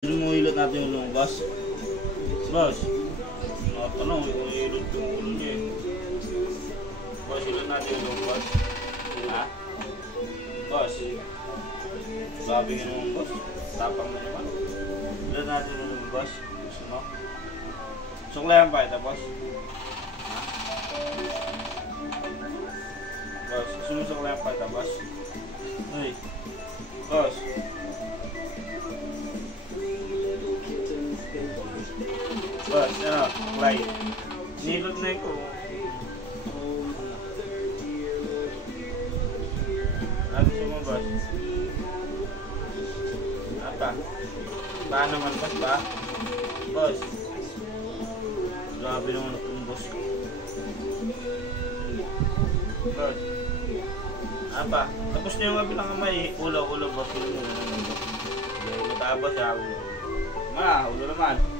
Hilot natin yung ulong, boss. Boss. Ano, hilot yung ulong niya eh. Boss, hilot natin yung ulong, boss. Ha? Boss. Sabi nga naman, boss. Tapang mo naman. Hilot natin yung ulong, boss. Gusto mo? Suklayan pa ito, boss. Ha? Boss, gusto mo suklayan pa ito, boss? Uy. Boss. Boss, ano? Fly. Nilot na ko. Ano gusto mo, boss? Apa? Paano man, boss, ba? Boss. Grabe naman itong boss ko. Boss. Apa? Tapos na yung kabilang kamay. Ulo, boss. Ulo, boss. Ulo, boss. Ulo, ulo. Ma, ulo naman.